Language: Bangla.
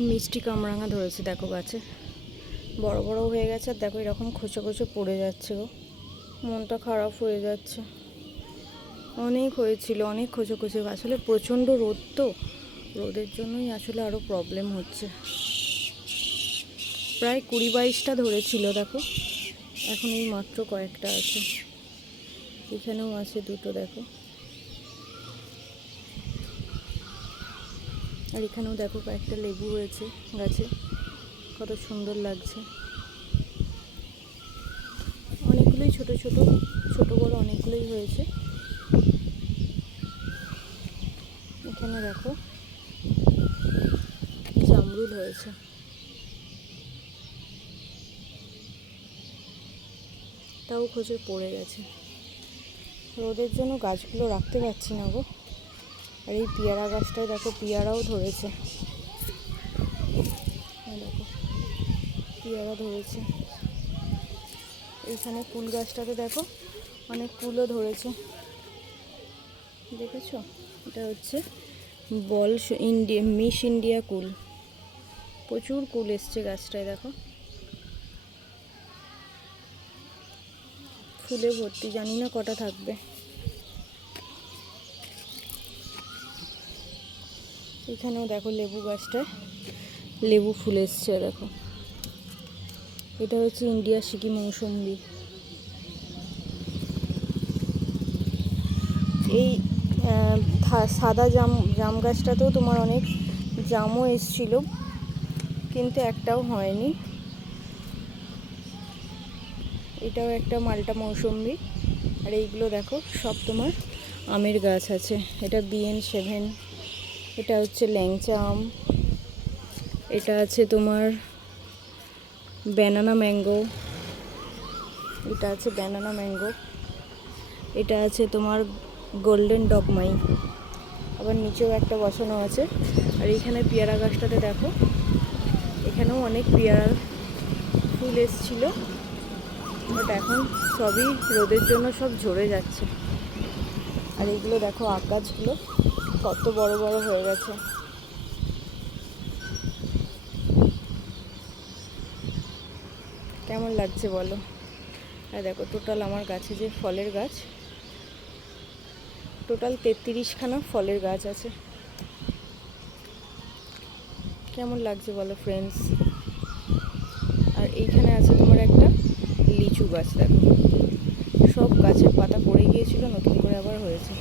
মিষ্টি কামরাঙা ধরেছে দেখো গাছে, বড় বড় হয়ে গেছে। আর দেখো এরকম খোঁচো খোঁচো পড়ে যাচ্ছে গো, মনটা খারাপ হয়ে যাচ্ছে। অনেক হয়েছিল, অনেক খোঁচো খোঁচো। আসলে প্রচণ্ড রোদ তো, রোদের জন্যই আসলে আরও প্রবলেম হচ্ছে। প্রায় 20-22টা ধরেছিল দেখো, এখন এই মাত্র কয়েকটা আছে। এখানেও আছে দুটো দেখো, আর এখানেও দেখো কয়েকটা লেবু হয়েছে গাছে, কত সুন্দর লাগছে। অনেকগুলোই ছোট ছোট, ছোট বড় অনেকগুলোই হয়েছে। এখানে দেখো জামরুল হয়েছে, তাও খোঁজে পড়ে গেছে। রোদের জন্য গাছগুলো রাখতে পারছি না গো। আর এই পেয়ারা গাছটায় দেখো পেয়ারাও ধরেছে, দেখো পেয়ারা ধরেছে। এইখানে কুল গাছটাতে দেখো অনেক কুলও ধরেছে, দেখেছো? এটা হচ্ছে বল ইন্ডিয়া, মিস ইন্ডিয়া কুল। প্রচুর কুল এসছে গাছটায়, দেখো ফুলে ভর্তি, জানি না কটা থাকবে। এখানেও দেখো লেবু গাছটায় লেবু ফুল এসছে দেখো। এটা হচ্ছে ইন্ডিয়া সিকি মৌসুম্বি। এই সাদা জাম গাছটাতেও তোমার অনেক জামও এসছিল, কিন্তু একটাও হয়নি। এটাও একটা মাল্টা মৌসুম্বি। আর এইগুলো দেখো সব তোমার আমের গাছ আছে। এটা BN7, এটা হচ্ছে ল্যাংচা আম, এটা আছে তোমার ব্যানানা ম্যাঙ্গো, এটা আছে ব্যানানা ম্যাঙ্গো, এটা আছে তোমার গোল্ডেন ডগমাই। আবার নিচেও একটা বসানো আছে। আর এইখানে পেয়ারা গাছটাতে দেখো, এখানেও অনেক পেয়ারার ফুল এসছিল, বাট এখন সবই রোদের জন্য সব ঝরে যাচ্ছে। আর এইগুলো দেখো আখ গাছগুলো কত বড় বড় হয়ে গেছে। কেমন লাগছে বলো? আর দেখো টোটাল আমার গাছে যে ফলের গাছ, টোটাল 33খানা ফলের গাছ আছে। কেমন লাগছে বলো ফ্রেন্ডস? আর এইখানে আছে তোমার একটা লিচু গাছ, দেখো সব গাছের পাতা পড়ে গিয়েছিল, নতুন করে আবার হয়েছে।